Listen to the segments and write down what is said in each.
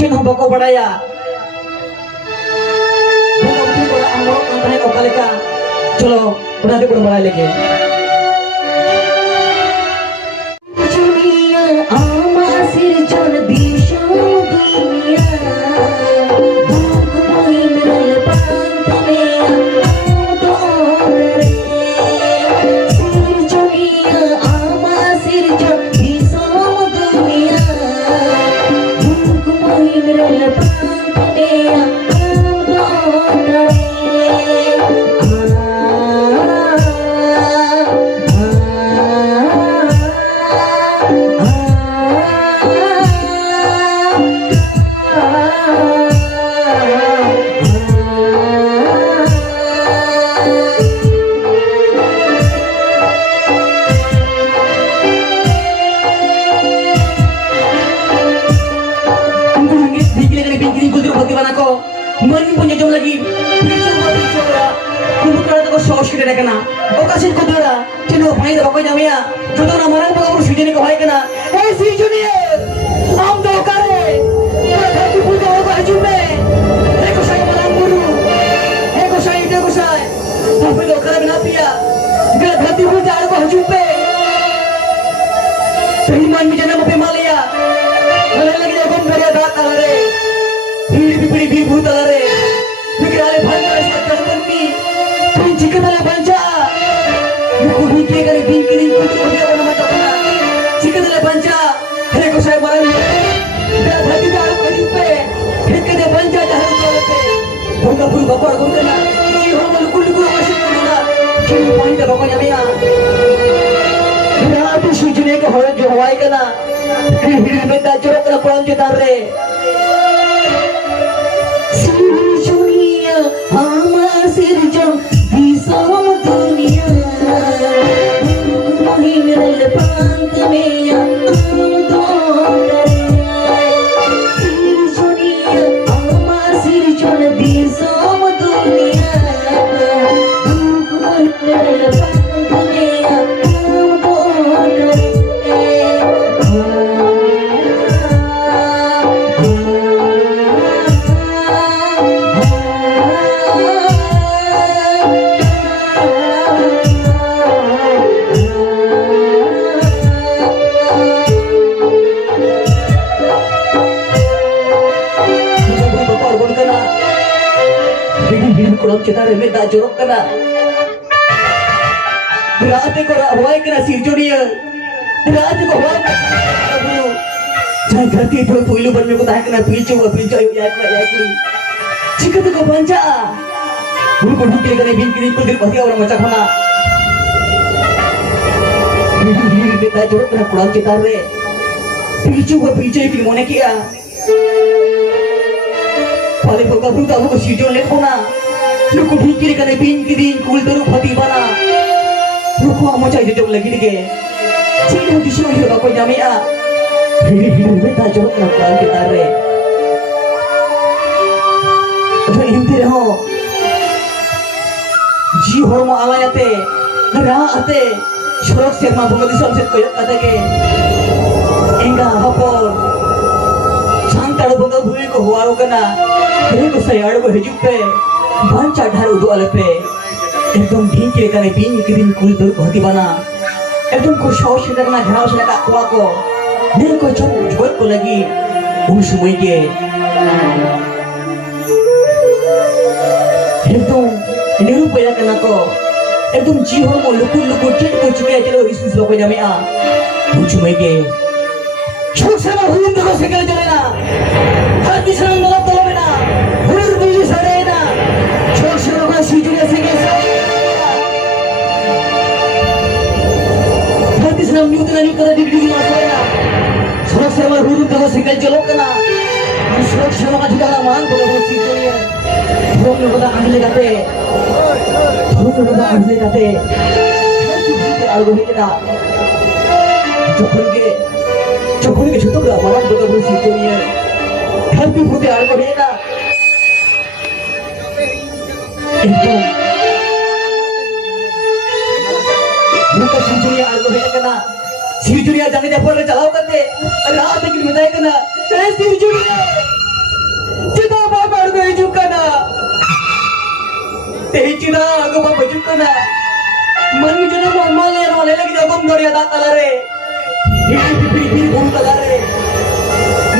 cin hamba ko badaya bukan bukan ko ang morok ng tahin okalika chalo berarti ko badaya lagi दुनिया आमा सिरजन दिशा दुनिया दुख मोहिन रल पांत में तो करे सिरजनिया आमा सिरजन दिशा दुनिया दुख मोहिन रल पांत में तो करे Mani punya jom lagi, bicara, kumpul kerana tu kau saus kita dekana. Okasin kau dulu, cino pakai dah pakai jamnya. Jodoh nama orang pun kamu sijuni kau hai kena. Sijuni, am do kare. Tapi puja orang haju me. Eko saya malam guru, eko saya. Tapi do kare bina pia. Bila hati puja orang haju me. Terima ni jangan mape malia. Kalau lagi dia kom beria dah talare. Biri butalare, bigale bhanga sakar bunni, chikadala banja, buku bingke kare bingkiri kutu dia wana mata bana, chikadala banja, hele ko saya barang, dia dhati dar kajupe, hekade banja daharu tolate, bunga buru bapar gundana, ji homal kullu asin gundana, kini pointa bakanya mea, dia tu sujune ko hoye jo hawai kana, hiri benda jorok kana puan jetare. आमा सिरजन दिशा दुनिया मोहिन रल पांत में आम तो सिरजनिया आमा सिरजन दिशा दुनिया मोहिन रल पांत में आम तो Kulam kita remeh dah jorok kena. Berarti kau awai kena sirjonia. Berarti kau awai kena bulu. Jangan ganti pulau puilu bermi kau tahan kena pilcu ayo yakli. Jika tu kau banja, bulu kau dukil kena bin kiri kudir pasti orang macam mana. Remeh dah jorok kena kulam kita re. Pilcu itu mana kia? Paling kau bulu tahu kau sirjon lekona. Luku bingkiri kane bingkiri kul daru phati bana luku amo chai jom lagi dige chili hoti shino hiba ko jamia hiri beta jorok na kuran kita re to inti ho ji hormo alayate ra ate shorok serma bangadi samset koyat katake enga hapor santar banga bhui ko huaro kana he ko sayar ko hijupe banca dharu do alpe ekdom bingke kane bingkirin kul dur bhati bana ekdom ko saus se na gharaw se ka kwa ko ner ko chon jot ko lagi un samay ke ekdom niru paya kana ko ekdom ji hor mo lukul chen ko chike chalo isus lo ko jamea un samay ke chok se na hun ko se ka jale na hati se na to na hur biji sare na sijuni singe hati senam nyutan ni kada digdi masaya sorok sama huruf kamu single jelok kena sorok sama kadang aman kalau sijuni sorok ni kada angle kate algo ni kita chokun ke chuto ga malam kada sijuni hati pute algo ni na itu buka sijuni algo ni kena sijuni jangan japor le chalao kate raat ke बताए कना चाहे सिर जुड़िए Teh cina aku bapak juga na. Manu jana normal ya normal lagi jago Doria dat alare. Hidup pipi buru alare.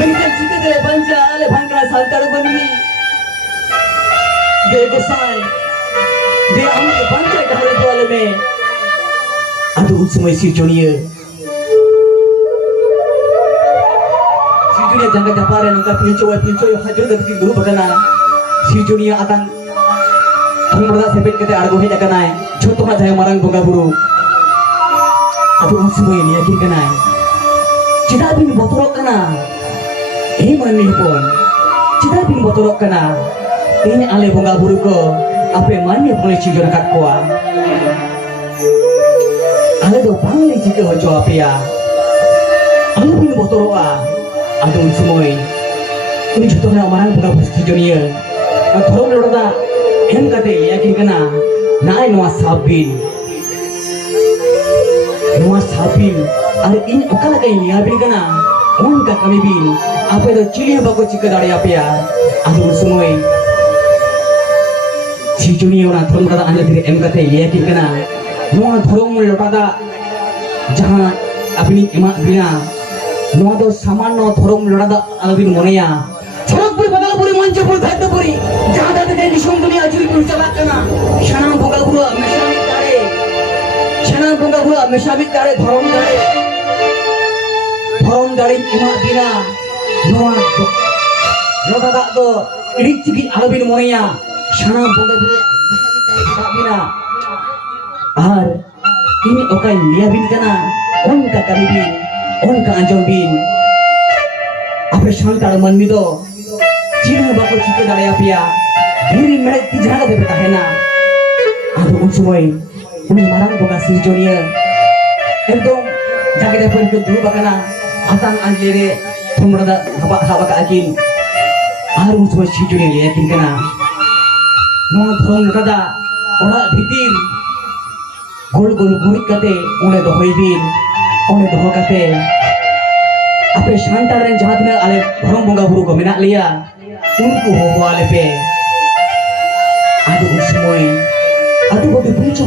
Mungkin cita deh banja ale bangkara santar bani. Dia gosai. Dia ambil banja kahare tu ale me. Aduh semua si Junior. Si Junior jangan capare nungka pincoy hajar dah bikin dulu bakana. Si Junior akan Thumrada sepet kete argo hej akanai joto na jaya marang bonga buru adu unsumoi ni yakin kanai cida bin botorok kana mani hopon cida bin botorok kana ini ale bonga buru ko ape mani boleh cijon kat koa ale do bangli jika hojo ape ya ale bin botoroa adu unsumoi ini joto na marang bonga buru cijonia thorom lorda Hem kate yakin kana naai noa sabin ar in okala kai liabin kana on ka kami bin ape do chili bako chika dare apya adu sumoi si juni ona thorom kada ane dire em kate yakin kana noa thorom lotada jahan apni ema bina noa do samanno thorom lotada alabin moneya Chorokpuri Badalapuri Manchapur Dhaitapuri jahan date ke disum dunia ajuri pur chalak kana shanam bonga buru meshabit dare thorom dare ema bina noa lotada do idik chiki alabin moneya shanam bonga buru bina ar ini okai liabin kana onka karibin onka anjobin ape santar manmi do Cina bako cike dare apia diri mereka tijaga de betahena adu unsumoi uni marang boga sirjonia ekdom jage de per dulu bakana atang anjere thumrada haba ka akin ar unsumoi sirjonia yakin kana no thong kada ora bhitir gol gurik kate une dohoibin one doho kate ape santar ren jahat na ale bharong bonga buru ko menak liya unku hoho ale pe adu usmoi adu bodu pinchu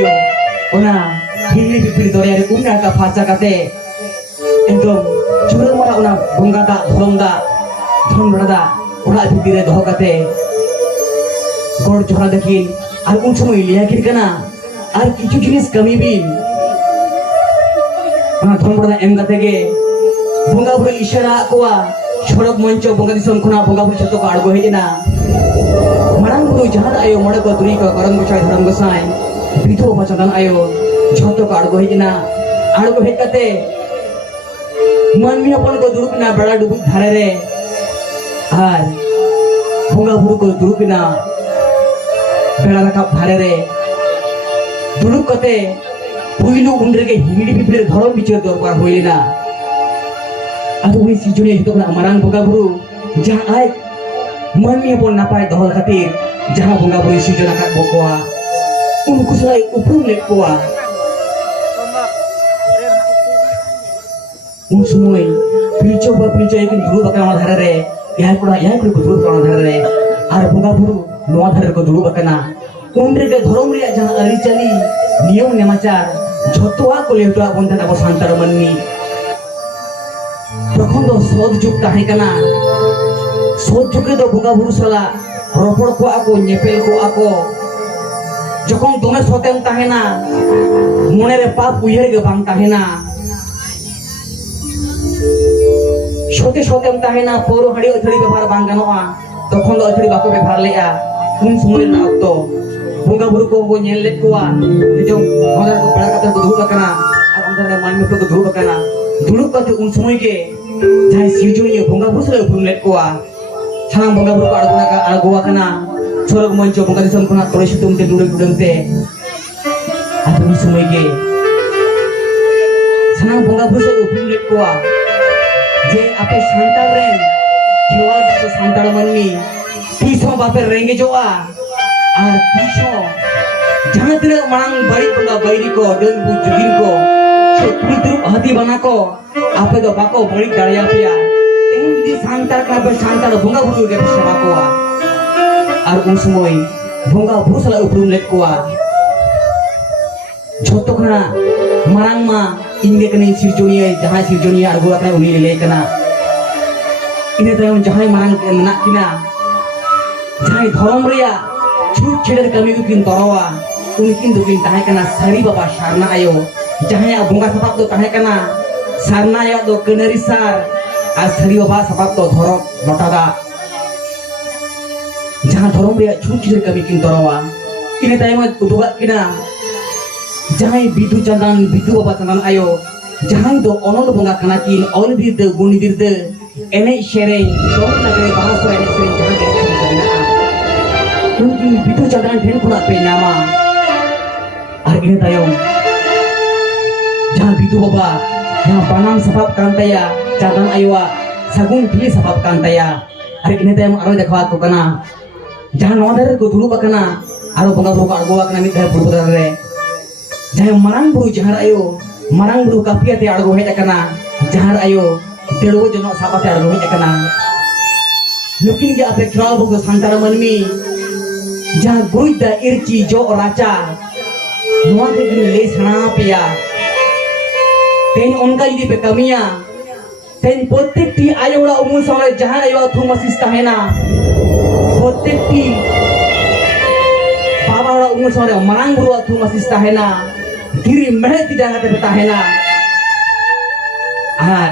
yo ona hili pipili dore are unna ka phacha kate ekdom churang mara ona bonga da dhorong da ona bhitire doho kate gor jora dekin ar un somoi liya kin kana ar kichu jinis kami bin ona dhorong da em kate ge bonga buru ishara koa Chorok monco bonga disam khuna bonga buru joto ko argo hejena marang buru jahan ayo mode ko turi ko korang gosai dharam gosai bidho bachadan ayo joto ko argo hejena argo hej kate manmi hopon ko durupina bada dubu dhare re ar bonga buru ko durupina beda rakap dhare re durup kate puilu undrege himidi pipire dharom bichar dorkar hoilena Aduh ini si Juni itu kena marang bonga buru jahan ai manmi pun napai dohol khatir jahan bonga buru si Juni kat bokoa unku selai uprum lek koa un sumoi pilcho ikin dulu bakal amal dharare yai kudu dulu bakal amal dharare ar bonga buru noa dhare ko dulu bakana unre ke dhorom ria jahan ari chali niyom nemachar jhotoa ko leuta bontan abo santar manni তখন তো সদ যুগ তাহে কানা সদ যুগে তো bonga buru sala ropor ko ako nyepel ko ako যখন দমে সতেম তাহেনা মনের পাপ উইহের গে বাং তাহেনা সতেম তাহেনা পৌর হাড়ি অথড়ি ব্যবহার বাং গানোয়া তখন তো অথড়ি বাকো ব্যবহার লেয়া কোন সময় না অক্ত bonga buru ko ko nyel let koa jom hodar ko pera kata ko dulu bakana ar ondar manmi ko dulu bakana dulu kate un সময় ke jai sijuni bonga buru sala uprum let koa sanang bonga buru ko argo kana chorok monco bonga disam khuna tore situm te dudung te adu সময় ke sanang bonga buru sala uprum let koa je ape santar ren jiwa to santar manmi piso baper renge joa ar piso jahan tine marang bari bonga bairi ko dan bu jugin ko se putru hati bana ko ape do bako bari dare apia ini di santar ka be santar bonga buru ge seba ko ar un সময় bongga buru salah uprum lek kuah joto kena marang ma inde kena sirjonia jahai sirjonia argo kena uni lele kena ini tayong jahai marang menak kina jahai thorom ria छूट छेड़ कमी उकिन तोरवा उनकिन दुकिन ताहे कना सारी बाबा सारना आयो जहां बोंगा सपाप तो ताहे कना सारना आयो दो कनरी सार आ सारी बाबा सपाप तो धरो लटादा जहां धरम रे छूट छेड़ कमी किन तोरवा इने ताहे मत उदुगा किना जहां बिदु चंदन बिदु बाबा चंदन आयो जहां दो ओनल बोंगा कना किन ओन बिरद गुनी बिरद एने शेरे तो नगरे बाहर एने शेरे जहां के कबिना उनकी बिदु चंदन ठेन खुना पे नामा और ini tayong jangan bidu baba yang panang sabab kantaya jangan aywa sagung pili sabab kantaya hari ini tayong aro dekwa ko kana jangan nodar ko dulu bakana aro bonga bonga argo kana mit hai buru re jangan marang buru jangan ayo marang buru kapia te argo hej kana jangan ayo dedo jono sabate argo hej kana nukin ge ape kral bogo santara manmi jangan guida irci jo raca nuan ke le sana pia ten onka jidi pe kamiya ten protekti ayo ora umur sore jahan ayo thu masis tahena protekti baba ora umur sore marang guru thu masis tahena diri mehet jangan te tahena ar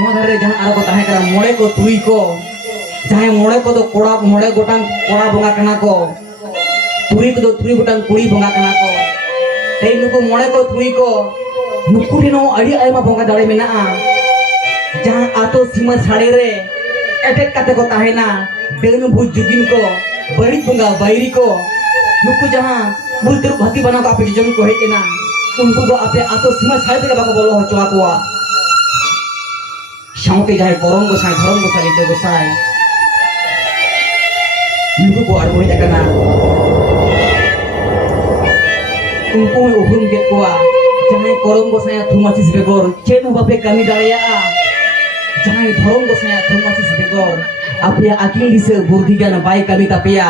nuan dhare jahan aro ko tahe kara mole ko tui ko jahan mole ko to koda mole gotang koda bonga kana ko तुरी को तुरी गोटांग कुड़ी बोंगा कना को ते नुको मोड़े को तुरी को नुकु दिनो अड़ी आयमा बोंगा दाड़े मेना जहां आतो सीमा साड़े रे एटेक काते को ताहेना देनु भुज जुगिन को बड़ी बोंगा बायरी को नुकु जहां बुलतर भाती बना का पे जम को हेना उनको को आपे आतो सीमा साड़े के बाको बोलो हचवा कोआ शाउते जाय करम को साय धरम को सालिते को साय नुकु को आड़ो हे कना उनको उहुम के कुआ जहां करम गोसाया थुमासिस बेगोर चेन बापे कमी दाड़िया जहां धरम गोसाया थुमासिस बेगोर आपया अकिल दिसे बुद्धि ज्ञान बाय कमी तापिया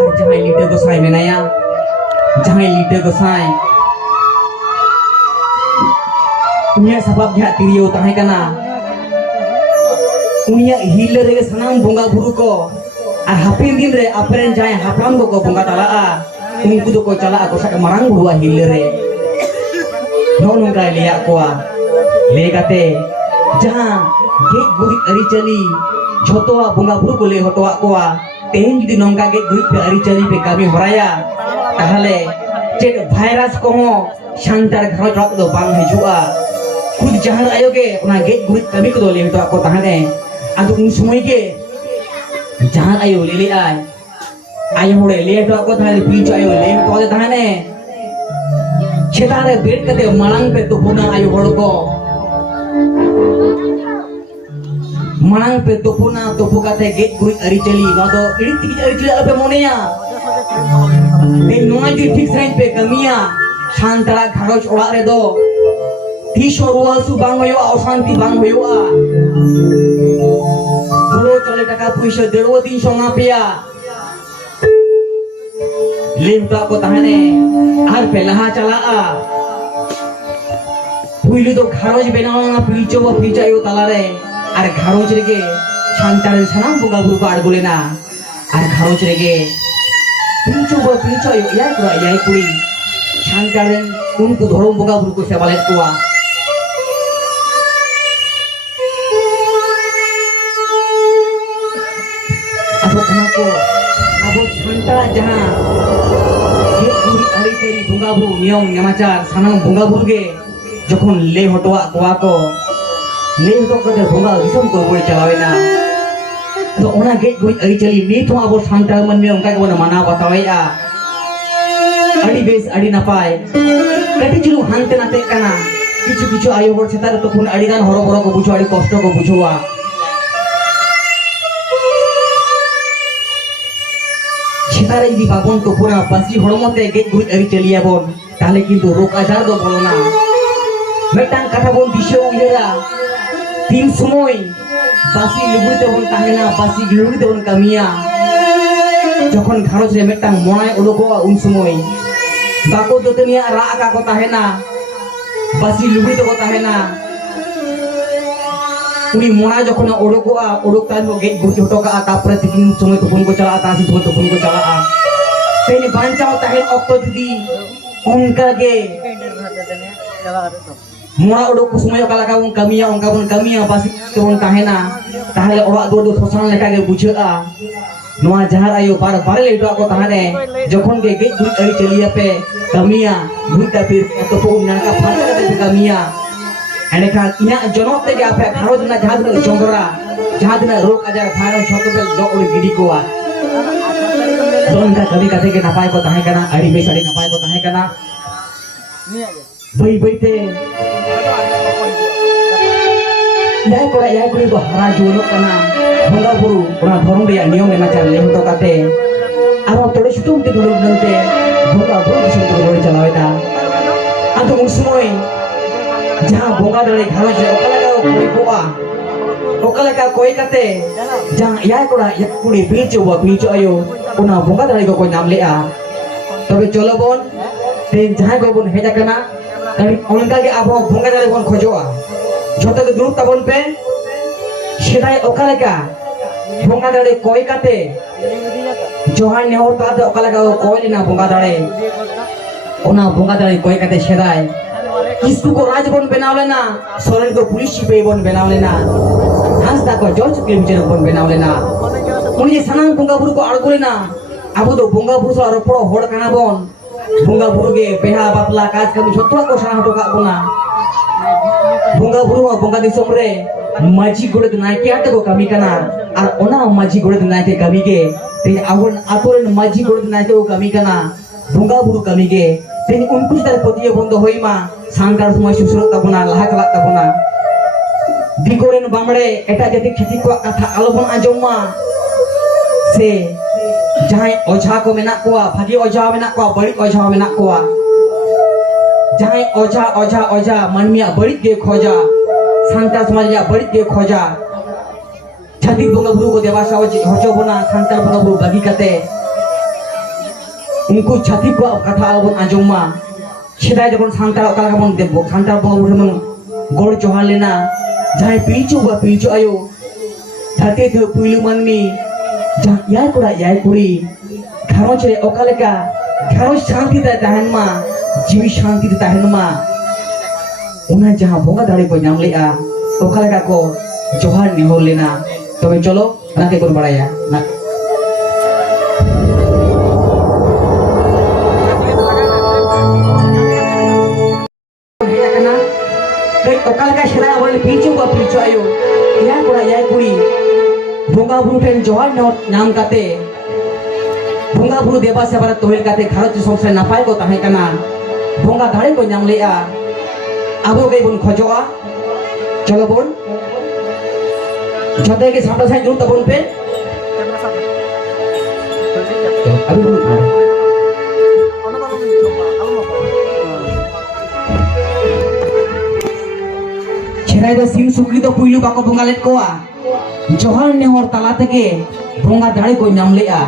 और जहां लीटे गोसाय मेनाया जहां लीटे गोसाय उनिया सबब जहां तिरियो ताहे कना उनिया हिल रे सनाम बोंगा बुरु को और हापिन दिन रे अपरेन जाय हापराम को बोंगा ताला उनको तो को चला को sak marang buah hilere nonong ka liya ko le kate jaha ge gurit ari chali jhotoa bonga buru ko le hotoa ko tehin judi nongka ge gurit pe ari chali pe kami horaya tahale chet virus ko ho santar gharo rok do bang hijua khud jahar ayo ge ona ge gurit kami ko do le to ko tahane adu un sumoy ge jahar ayo le ai ayo hore le to ko thale pichu ayo le to de thane chetare bet kate marang pe to puna ayo hor ko marang pe to puna to pukate get gurit ari chali no do irit tiki ari chali ape moneya te noa ju ठीक sign पे कमिया शांतरा घरोच ओड़ा रे दो तीसो रुआसु बांग होयो अशांति बांग होयो बुलो चले टाका पैसा 1.5-300 ngapiya limpa ko tahane ar pelaha chala puilu to gharoj benao na pilcho ba pichayo talare ar gharoj rege santare sanam boga buru ko adgole na ar gharoj rege pilcho ba pichayo yai kuri santare unku dhorom boga buru ko sebalet kuwa abo ko abo santara jahan bunga buru niom namacar sanang bunga buru ge jokon le hotoa koa ko le hoto kate bunga disam ko boi chalawena to ona ge goi ari chali ni to abo santal man me onka ko mana batawai adi bes adi napai kati chulu hante nate kana kichu kichu ayo hor setar to pun adi gan horo horo ko bujo adi kosto ko bujoa সেটারে যদি বাবন তো পুরা বাসি হরমতে gate গুড়ি এরি চলিয়া বন তাহলে কিন্তু রোগ আজার দো বলো না মেটাং কথা বন দিশে উইরা তিন সময় বাসি লুগুড়িতে বন তাহে না বাসি লুগুড়িতে বন কামিয়া जखन घारोज रे मिटटांग मोनाय उडुकोआ उन समय बाको दतनिया रा आका को ताहेना बासी लुगड़ी तो को ताहेना उनी मोना जखन उडुकोआ उडुक तान को गेट गुट हटोका तापरे तिकिन समय तुपुन को चला तासी समय तुपुन को चला तेनी बांचाओ ताहेन ऑक्टो जुदी उनका के मोना उडुक को समय का लगा उन कमिया बासी तो उन ताहेना ताहले ओरा दो थोसान लेका के बुझेआ नोआ जहार आयो बार बार लेटो को ताहने जखन के गेट गुट अरी चलिया पे कमिया भूता फिर तो को नाका फाटा के कमिया एने का इना जनों ते के आपे घारोज ना जहाज ना चोंगरा जहाज ना रोग आजार भाइरस छोटो पे जो उड़ी गिडी कोआ उनका कभी कथे के नपाय को ताहे कना अड़ी बेसाड़ी नपाय को ताहे कना बई बई ते याय कोई को हरा जोनो कना बंगा बुरु ओना धरम रे नियम ने माचार ले हतो काते आरो तोड़े सुतुम ते दुलु नंते बंगा बुरु दिसम तो रोड चलावेदा आतो उन समय जहां बंगा दरे घारोज रे ओकला का कोई काते जहां याय कोड़ा एक कुड़ी पीचो आयो ओना बंगा दरे को नाम लेआ तबे चलो बोन ते जहां को बोन हेजा कना कहीं उनका के आबो बंगा दरे बोन खोजोआ झोटे के दुरुप तबन पे सेदाय ओकला का बंगा दरे कोई काते जोहान ने और ताते ओकला का कोई ना बंगा दरे ओना बंगा दरे कोई काते सेदाय किसको को राजबन बनाव लेना सोरेन को पुलिस पे बन बनाव लेना हांसदा को जॉर्ज के बिचार बन बनाव लेना उनी सनाम बंगा बुरु को अड़गो लेना आबो दो बंगा बुरु सा रोपड़ो होड़ काना बन बंगा बुरु के बेहा बापला काज कमी जतो को सना हटो का कोना बंगा बुरु बंगा दिसम रे माजी गोड़े नायके आते को कमी कना और ओना माजी गोड़े नायके कमी के ते आवन आतोरन माजी गोड़े नायके को कमी कना बंगा बुरु कमी के ते उनको तार पतिये बंद होई मा सांतार समय सुसुरत ताबना लाहा चलात ताबना दिकोरेन बामड़े एटा जति खेती को कथा आलोबन आजोमा से जहां ओझा को मेना कोआ भागी ओझा मेना कोआ बड़ी ओझा मेना कोआ जहां ओझा मनमिया बड़ी के खोजा सांतार समाज या बड़ी के खोजा छाती बंगा बुरु को देवासा होचो बना सांतार बंगा बुरु बागी कते उनको छाती को कथा आलोबन आजोमा सेदाय जखन सांतार ओकला का बन देबो सांतार बंगा बुरु मन गोड़ जोहार लेना जहां पीचो आयो जाते थे पुइलु मनमी जहां याय कुड़ी घारोज रे ओकला का घारोज शांति ता तहन मा जीवी शांति ता तहन मा उना जहां बंगा दाड़े को नाम लेआ ओकला का को जोहार नेहोर लेना तबे चलो नाके को बड़ाया ना ओकला का सेदाय बोले पीचो आयो याय कुड़ी बंगा बुरु टेन जोहार नाम काते बंगा बुरु देवा सेवा तोहिल काते घारोज संसार नापाय को ताहे कना बंगा दाड़े को नाम लेआ आबो गे बन खोजोआ चलो बोन जोते के सामने साइ दुर तबन पे अभी छेराय दो सिम सुक्री तो पुइलु बाको बंगा लेट कोआ जोहार नेहर ताला तके बंगा दाड़े को नाम लेआ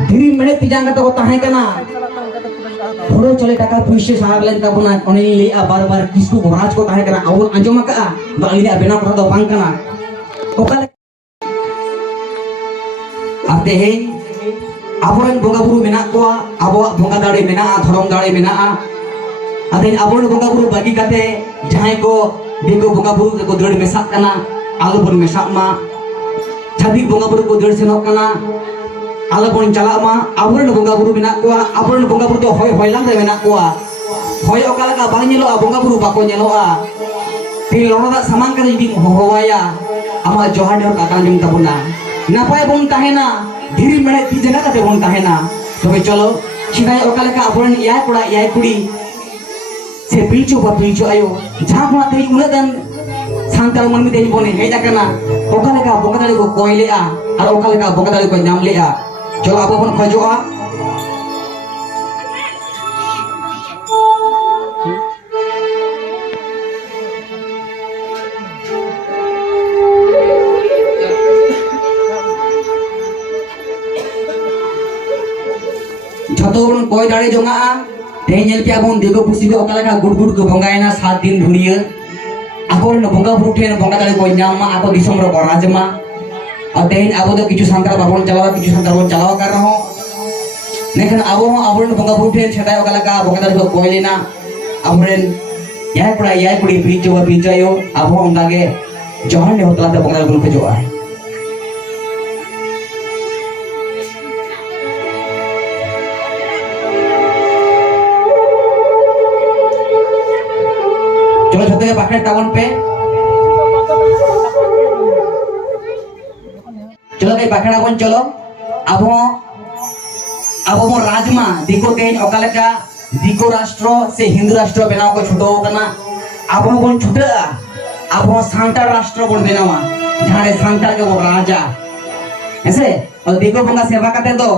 धीरी मेड़े तिजांगा तो ताहे कना थोड़ो चले टाका पुइसे सार लेन ताबना ओने लेआ बार किसको राज को ताहे कना आउल अंजोमा का बालिया बेना कथा दो बांग कना ओकला आते हे आबोरन बंगा बुरु मेना कोआ आबो बंगा दाड़े मेना धरम दाड़े मेना आते आबोरन बंगा बुरु बागी काते जहां को देखो बंगा बुरु को दड़ मेसा कना आलो बन मेसा मा छाती बंगा बुरु को दड़ सेनो कना आलो बन चला मा आबोरन बंगा बुरु मेना कोआ आबोरन बंगा बुरु तो होय लांग मेना कोआ होय ओकला का बांग नेलो बंगा बुरु बाको नेलोआ ती लोणदा सामान का जदी होवाया आमा जोहार नेर काका जम तबना नापाय बन ताहेना धीरी मेड़े ती जगह काते बन ताहेना तबे चलो छिनाय ओकला का आबोरन याय कुड़ी से पीचो आयो जहां को ते उनगन सांतार मनमी ते बने हेजा कना ओकला का बंगा दाड़े को कोइलेआ और ओकला का बंगा दाड़े को नाम लेआ चलो आबो बन खोजोआ koy dari jonga tehnyel ki abon dego pusi ko kala ka gud ko bonggaina 7 din dhuriya akon no bongga bruthen bongga dari koy nyama ato disom ro rajma atehin abo do kichu santar babon chalawa kichu santar babon chalawa kar raho nekan abo abon bongga bruthen setai kala ka bongga dari ko koylina amren yai pudi bijayo abo ongage jangan ne hotla te bongga bul ko joa चलो छोटे के पाखे town पे चलो के पाखे town चलो अब मो राजमा दिको तेन ओकालेका दिको राष्ट्र से हिंदू राष्ट्र बनाव को छुटो कना अब बन छुटा अब सांतार राष्ट्र बन बनावा जहां सांतार के वो राजा ऐसे और दिको बंगा सेवा करते तो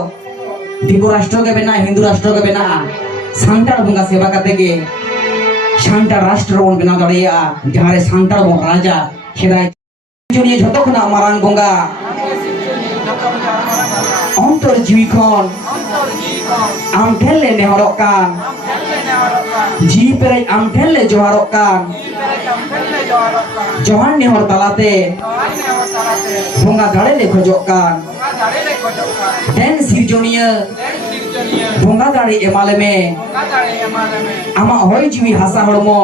दिको राष्ट्र के बिना हिंदू राष्ट्र के बिना सांतार बंगा सेवा करते के सांतार राष्ट्र बन बनाव दड़िया जहां सांतार बन राजा सेदाय जुनिया झतो खना मारान बंगा अंतर जीवी खन आम ठेले नेहरक कान जी पेरे आम ठेले जोहारक कान जोहार नेहर तालाते बंगा दाड़े ले खोजक कान देन सिरजनिया बंगा दाड़े एमाले में आमा होय जीवी हासा हड़मो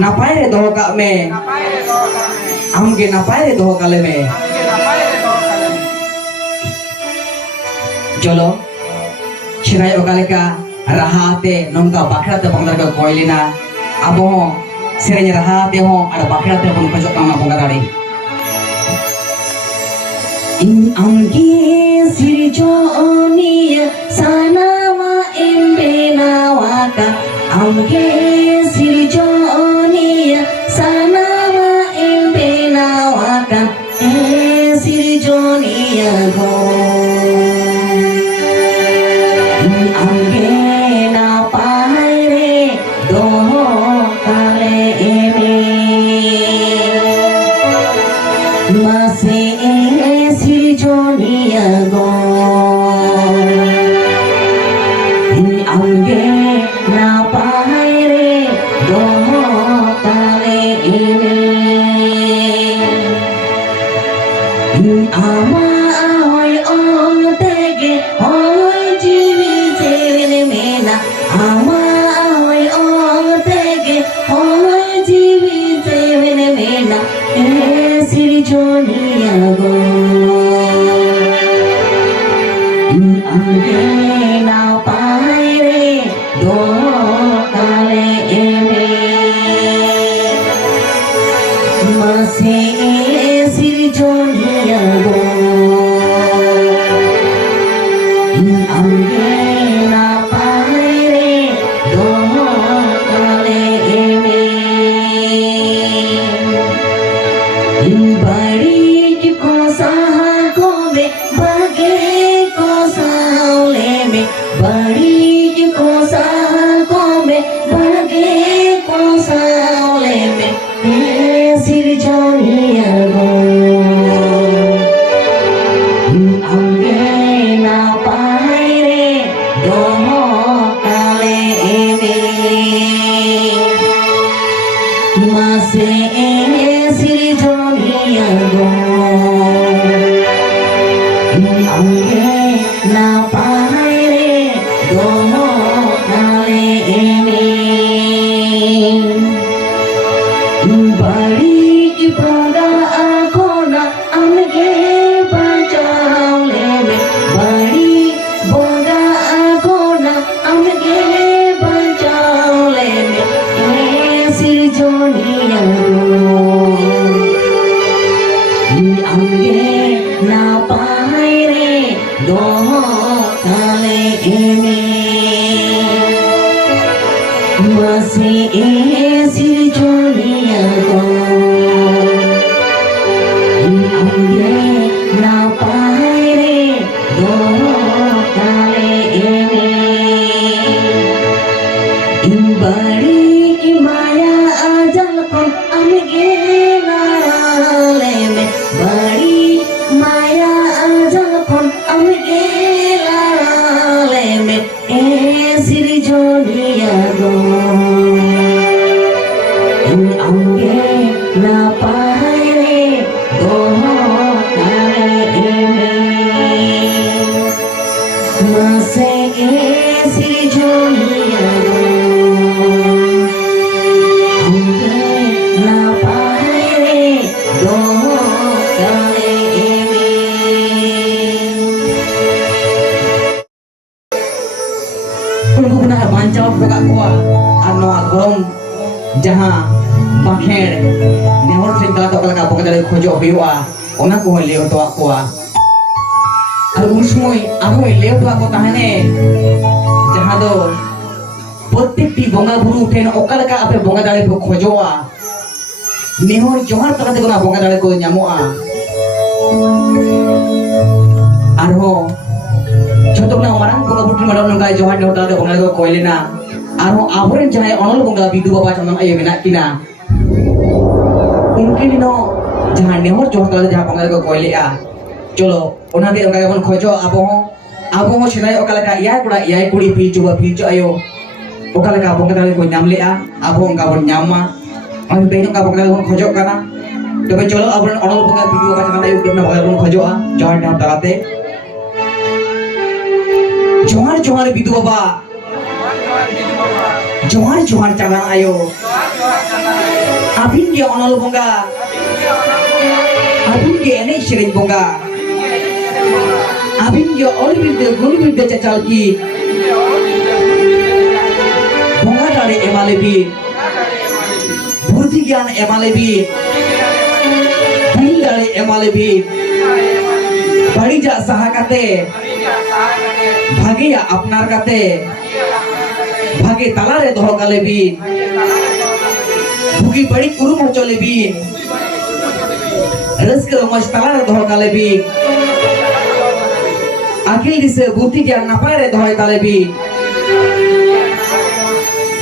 नापाय रे दोहो काग में आमगे नापाय रे दोहो काले में चलो सिराय ओकालेका राहाते नंका बाखराते बंगार को कोयलिना आबो सिराय राहाते हो आर बाखराते बन खजो कामा बंगा दाड़ी इन अंगी सिरजनिया सानामा एम्बेनावाका अंगे सिरजनिया सानामा एम्बेनावाका ए सिरजनिया गो Maya, I'm napai doh kare mase si dunia hunde napai doh kare Ungu guna bancau buka kuah ano agong jaha bakher nehor singkala to kala kapok dari khojo hiwa ona ko leo to kuah ar un সময় আমি leo to ko tahane jaha do প্রত্যেকটি বঙ্গা Bru উঠেন ওকালকা আপে বঙ্গা দাড়ে ko khojoa nehor johar talate gona bongga dare ko nyamoa arho Contohnya orang bunga putri madam nunggai johar nehor talate bongga ko koilena arho aboren jahai onol bongga bidu baba chondong ayo menak kina उनके दिनों जहाँ नेहर जोहर तला जहाँ पंगल को कोयले आ चलो उन्हें दे उनका कौन खोजो अब हो चिनाई ओकला का याय कुड़ी पीचो आयो ओकला का पंगल तला कोई नाम ले आ अब हो उनका बन नाम मा और बेनो का पंगल कौन खोजो करना तो भाई चलो अब ऑनल पंगल वीडियो का चला आयो अपना पंगल कौन खोजो आ जोहर नेहर तला ते जोहर बिदु बाबा जोहर चला आयो Abin dia onol bongga, abin dia enek sering bongga, abin dia guni bilde cacal ki, bongga dari emalebi, burdi gian emalebi, bil dari emalebi, bari ja sahakate, bhage ya apnar kate, bhage talare doho kalebi. Buki bari kuru mau colebin, rezeki romas talar doh kalebin, akil dise buti kian napai re doh kalebin,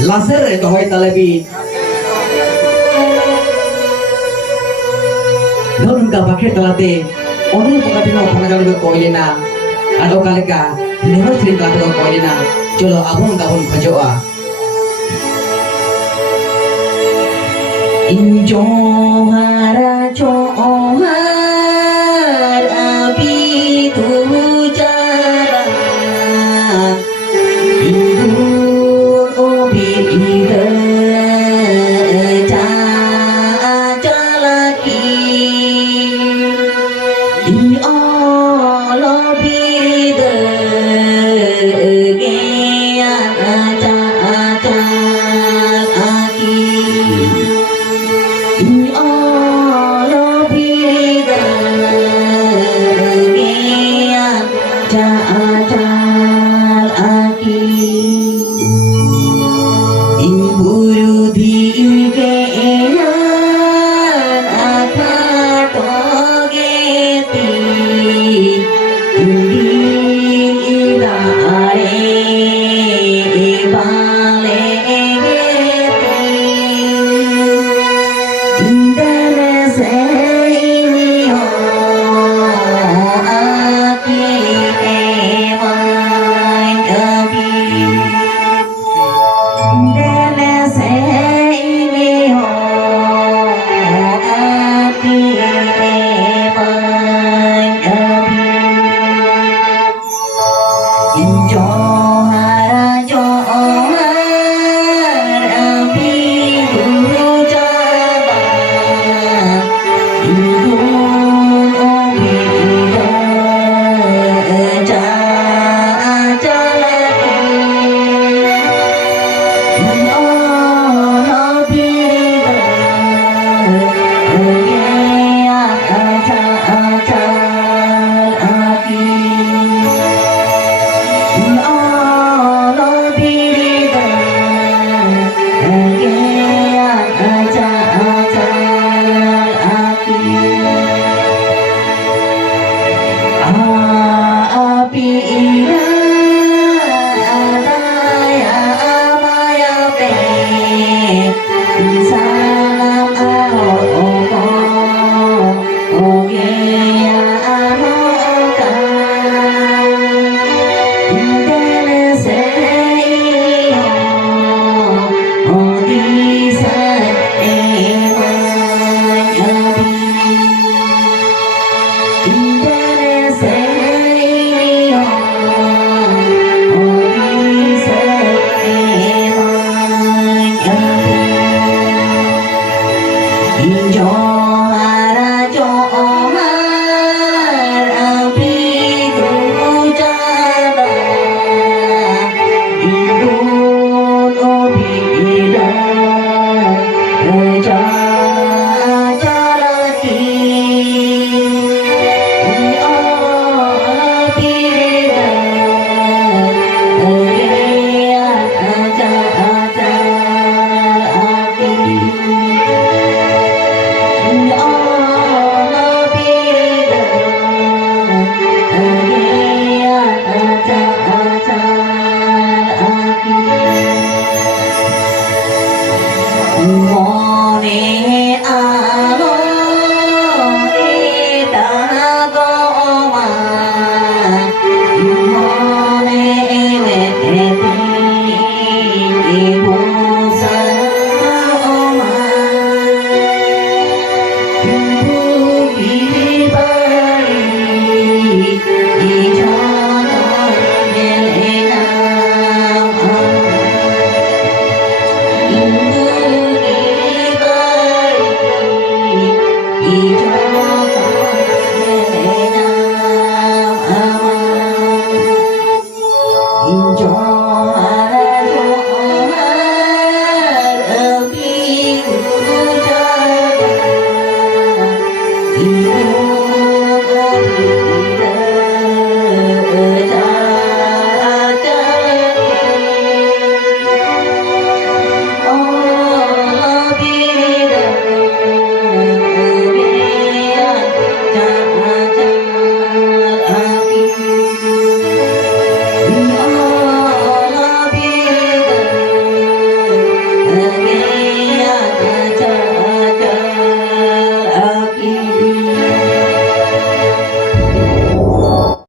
laser re doh kalebin, non ka pakai telate, orang bukan dino pengajar lebih koilena, ado kaleka, nehor sering kalate koilena, colo abon kabon kajoa. Johar abi tu jara indur obi ida lagi I olobi de gea lagi